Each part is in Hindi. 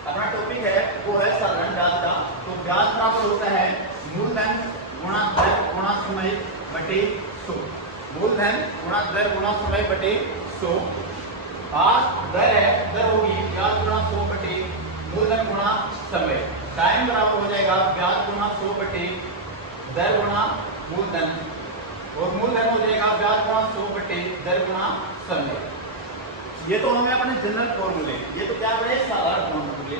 अपना टॉपिक है वो है साधारण ब्याज का। तो ब्याज बराबर होता है मूलधन गुणा दर गुणा समय बटे 100। मूलधन गुणा दर गुणा समय बटे 100। आज दर है, दर होगी ब्याज गुणा 100 बटे मूलधन गुणा समय। टाइम बराबर हो जाएगा ब्याज गुणा 100 बटे दर गुणा मूलधन, और मूलधन हो जाएगा ब्याज गुणा 100 बटे दर गुणा समय। ये तो हमें अपने जनरल फॉर्मूले, ये तो क्या है साधारण फॉर्मूले।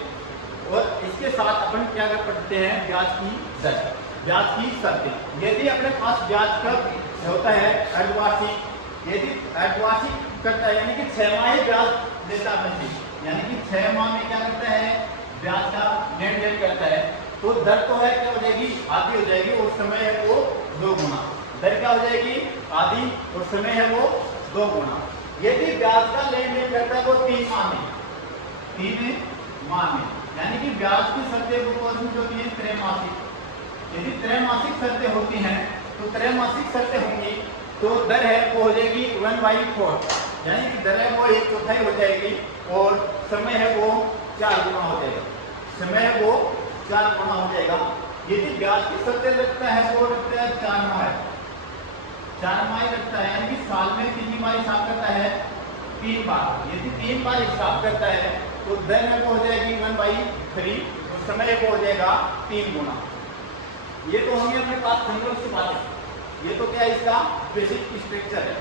और इसके साथ अपन क्या कर पढ़ते हैं ब्याज की दर, ब्याज की शर्तें। यदि अपने पास ब्याज कब होता है अर्धवार्षिक, यदि अर्धवार्षिक करता है यानी कि 6 माही ब्याज देता है, यानी कि 6 माह में क्या करता है ब्याज का लेन देन करता है, तो दर तो है क्या हो जाएगी आधी हो जाएगी, और समय है वो 2 गुना। दर क्या हो जाएगी आधी और समय है वो 2 गुना। यदि ब्याज का लेन देन करता है वो 3 माह में, 3 माह में, यानी कि ब्याज की शर्तें जो होती है त्रैमासिक। यदि त्रैमासिक शर्तें होती हैं तो त्रैमासिक शर्तें होंगी तो दर है वो हो जाएगी 1/4, यानी कि दर है वो 1/4 हो जाएगी, और समय है वो 4 गुना हो जाएगा, समय है वो 4 गुना हो जाएगा। यदि ब्याज की शर्तें लगता है वो लगता है 4 माह है, 4 माह लगता है, यानी कि साल में कितनी बार हिसाब करता है 3 बार। यदि 3 बार हिसाब करता है तो दर है वो हो जाएगी 1/3, और समय वो हो जाएगा 3 गुना। ये तो होंगे अपने पास जनरल से बातें, ये तो क्या इसका बेसिक स्ट्रक्चर है,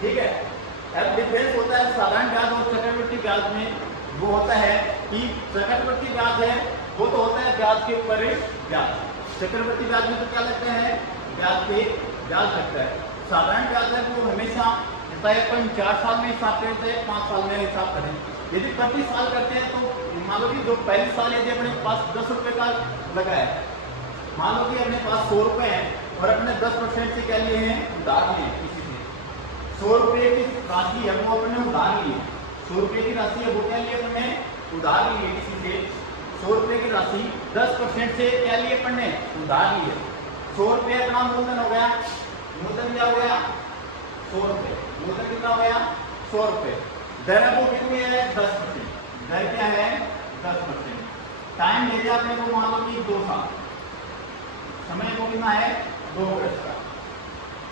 ठीक है। अब डिफरेंस होता है साधारण ब्याज और चक्रवृद्धि ब्याज में, वो होता है कि चक्रवृद्धि ब्याज है वो तो होता है ब्याज के ऊपर ब्याज। चक्रवृद्धि ब्याज में तो क्या लगता है ब्याज पे ब्याज लगता है। साधारण ब्याज है वो हमेशा चाहे अपन 4 साल में हिसाब करते हैं 5 साल में हिसाब करें। यदि प्रति साल करते हैं तो मान लो कि जो पहले साल यदि अपने पास 10 रुपए का लगा है, मान लो कि अपने पास 100 रुपए है और अपने 10% से क्या लिए हैं उधार लिए किसी से, 100 रुपये की राशि है वो अपने उधार लिए, 100 रुपये की राशि है वो क्या लिए अपने उधार लिए किसी से, 100 रुपये की राशि 10% से क्या लिए अपन ने उधार लिए। 100 रुपये अपना मूलधन हो गया, मूलधन क्या हो गया 100 रुपये, मूलधन कितना हो गया 100 रुपये। दर वो कितनी है 10%, दर क्या है 10%। टाइम ले लिया आपने को मान लो कि 2 साल, समय वो कितना है 2 वर्ष का।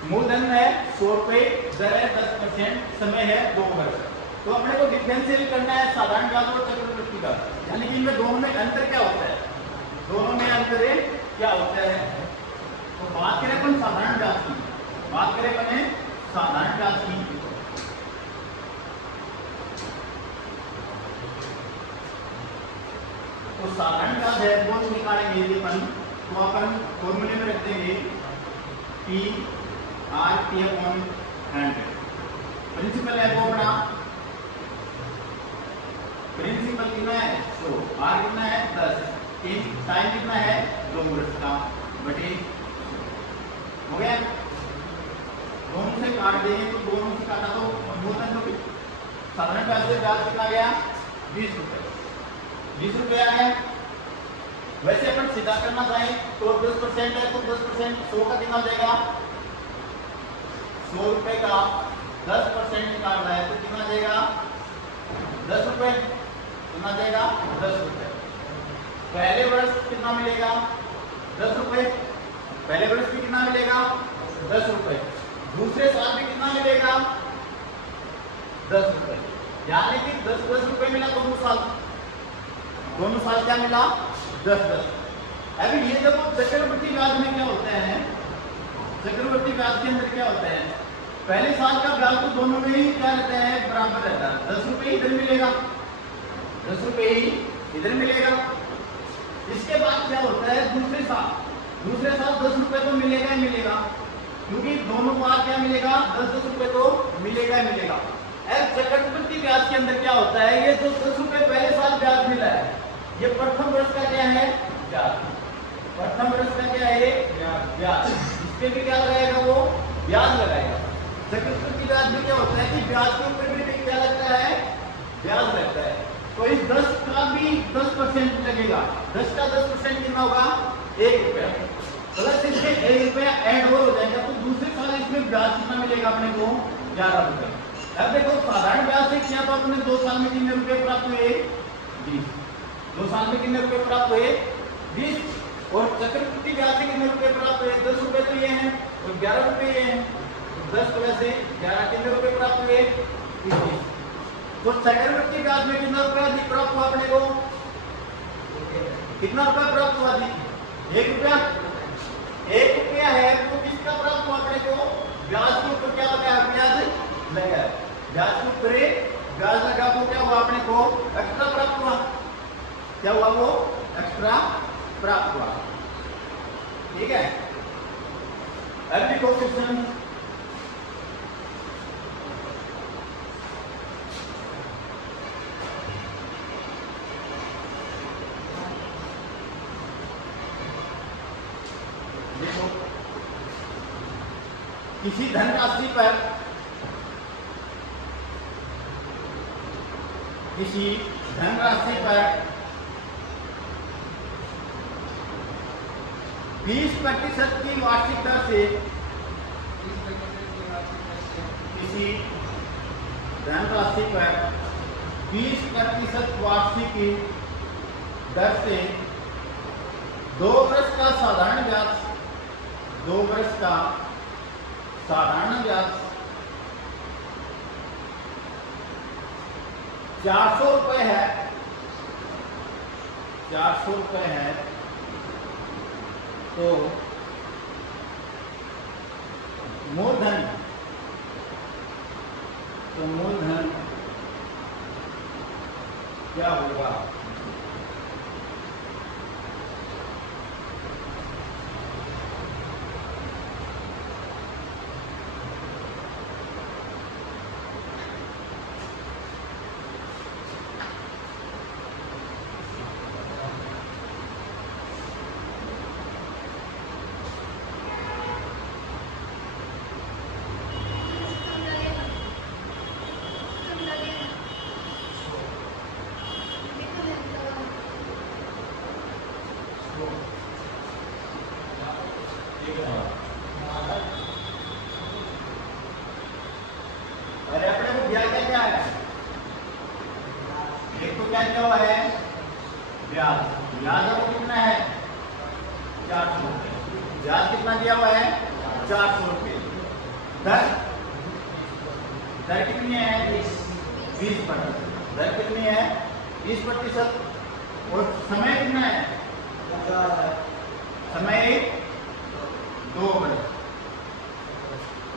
मूलधन है 100 रुपये, दर है 10%, समय है 2 वर्ष। तो अपने को डिफरेंशियल करना है साधारण ब्याज और चक्रवृद्धि ब्याज, यानी कि इनमें दोनों में अंतर क्या होता है, दोनों में अंतर क्या होता है। तो बात करें अपन साधारण ब्याज की, बात करें अपन साधारण ब्याज की, तो साधारण ब्याज है वो निकालेंगे यदि अपन, तो अपन फॉर्मूले में रख देंगे P/T/100। प्रिंसिपल है वो अपना, प्रिंसिपल कितना है 100, R कितना है 10, टाइम कितना है 2 वर्ष का, बटे हो गया। दोनों से काट देंगे तो दोनों से काटा तो मूलधन तो साधारण ब्याज से ब्याज कितना गया 20 रुपए, 20 रुपए आ गया। वैसे अपन सीधा करना चाहें तो 10% है तो 10% 100 का कितना हो जाएगा 100 रुपए का 10% निकालना है तो कितना जाएगा 10 रुपए, कितना जाएगा 10 रुपए। पहले वर्ष कितना मिलेगा 10 रुपए, पहले वर्ष भी कितना मिलेगा 10 रुपए, दूसरे साल भी कितना मिलेगा 10 रुपए, यानी कि 10 रुपए मिला दोनों साल, दोनों साल क्या मिला 10। अभी ये जब चक्रवृद्धि ब्याज में क्या होता है, चक्रवृद्धि ब्याज के अंदर क्या होता है, पहले साल का ब्याज तो दोनों में ही क्या रहता है बराबर रहता है, 10 रुपए इधर मिलेगा 10 रुपए ही इधर मिलेगा। इसके बाद क्या होता है दूसरे साल 10 रुपए तो मिलेगा ही मिलेगा, क्योंकि दोनों बार क्या मिलेगा 10 रुपए तो मिलेगा ही मिलेगा। चक्रवृद्धि ब्याज के अंदर क्या होता है, ये जो 10 रुपए पहले साल ब्याज मिला है ये प्रथम वर्ष का क्या है ब्याज, प्रथम वर्ष का क्या है ब्याज, इस पे भी क्या लगाएगा वो ब्याज लगाएगा। चक्रवृद्धि ब्याज में क्या होता है कि ब्याज के ऊपर भी क्या लगता है ब्याज लगता है, तो इस 10 का भी 10% लगेगा, 10 का 10% कितना होगा 1 रुपया, प्लस इसमें 1 रुपया ऐड और हो जाएगा, तो दूसरे साल इसमें ब्याज कितना मिलेगा अपने को 11 रुपये। अब देखो साधारण ब्याज से किया तो अपने 2 साल में कितने रुपए प्राप्त हुए 20, 2 साल में कितने रुपए प्राप्त हुए 20, और चक्रवृद्धि ब्याज से कितने रुपए प्राप्त हुए 10 रुपए तो ये हैं और 11 रुपए ये हैं, 10 प्लस 11 कितने रुपए प्राप्त हुए 20। तो चक्रवृद्धि ब्याज में कितना रुपया अधिक प्राप्त हुआ अपने को, कितना रुपया प्राप्त हुआ अधिक 1 रुपया, 1 रुपया है तो किसका प्राप्त हुआ अपने को, ब्याज के ऊपर क्या लगा, ब्याज लगा, ब्याज के ऊपर ब्याज लगा तो क्या हुआ अपने को एक्स्ट्रा प्राप्त हुआ, क्या हुआ वो एक्स्ट्रा प्राप्त हुआ। ठीक है, अब देखो क्वेश्चन देखो, किसी धनराशि पर किसी धनराशि पर 20% की वार्षिक दर से किसी धनराशि पर 20% वार्षिक की दर से 2 वर्ष का साधारण ब्याज, 2 वर्ष का साधारण ब्याज 400 रुपए है, 400 रुपए है, तो मूलधन, तो मूलधन क्या होगा, अरे अपने को ब्याज क्या है, एक तो क्या दिया हुआ है ब्याज, ब्याज आपको कितना है 400 रुपये, ब्याज कितना दिया हुआ है 400 रुपये, दर, दर कितनी है 20%, दर कितनी है 20%, और समय कितना है, समय 2 वर्ष।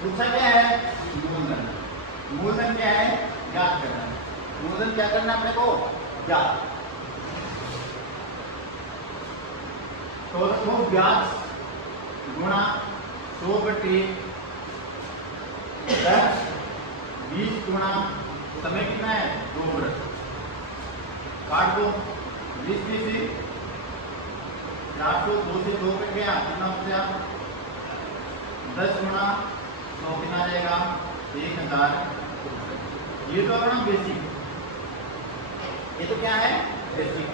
दूसरा क्या है मूलधन, मूलधन क्या है ज्ञात करना, मूलधन क्या करना अपने को ज्ञात, तो वो ब्याज गुणा 100/10, 20 गुणा समय कितना है 2 वर्ष, काट दो 20 400, 2 से 2 कट गया, कितना हो गया 10 गुणा 100 कितना आ जाएगा 1000। ये तो अपना बेसिक, ये तो क्या है बेसिक।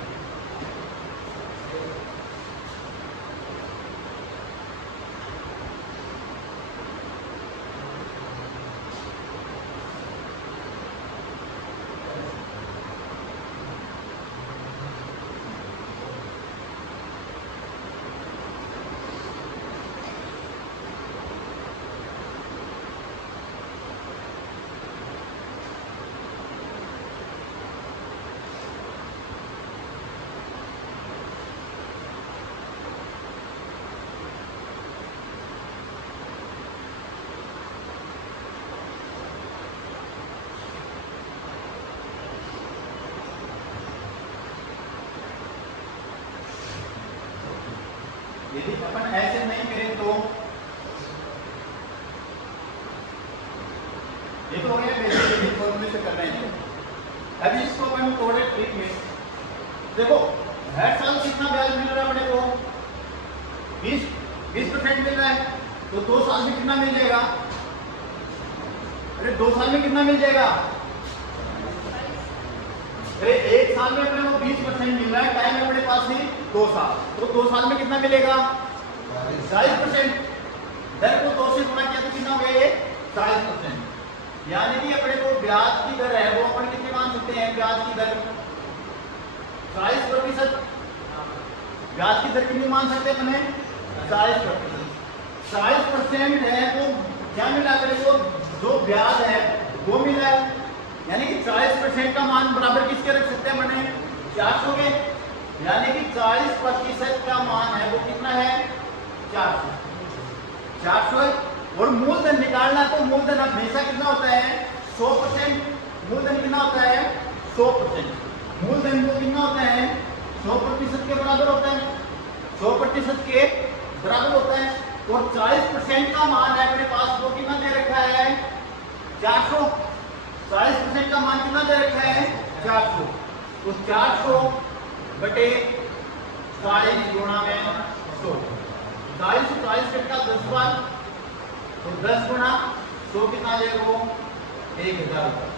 यदि अपन ऐसे नहीं करें तो ये तो हो गया बेसिक फॉर्मूले से कर रहे हैं। अभी इसको अपन थोड़े ट्रिक में देखो, हर साल कितना ब्याज मिल रहा है अपने को 20% मिल रहा है, तो 2 साल में कितना मिल जाएगा, अरे 2 साल में कितना मिल जाएगा, अरे 1 साल में अपने को 20% मिल रहा है, टाइम है अपने पास ही 2 साल, तो 2 साल में कितना मिलेगा 40%, दर को 2 से गुणा किया तो कितना हो गया ये 40%, यानी कि अपने को ब्याज की दर है वो अपन कितने मान सकते हैं, ब्याज की दर 40% 40%। ब्याज की दर कितनी मान सकते हैं अपने? 40%। 40% है तो क्या मिला करें, जो ब्याज है वो मिला है, यानी कि 40% का मान बराबर किसके रख सकते हैं मैंने? 400 के। यानी कि 40% का मान है वो कितना है? 400 है। और मूलधन निकालना है तो मूलधन हमेशा कितना होता है? 100%। मूलधन कितना होता है? 100%। मूलधन को कितना होता है? 100% के बराबर होता है। 100% के बराबर होता है। और 40% का मान है अपने पास, वो कितना दे रखा है? 400। 40% का मान कितना दे रखा है? 400। तो 400 बटे 40 गुणा में 100। 40 से 40 कट का 10 बार, तो 10 गुणा 100 कितना आ जाएगा? वो 1000।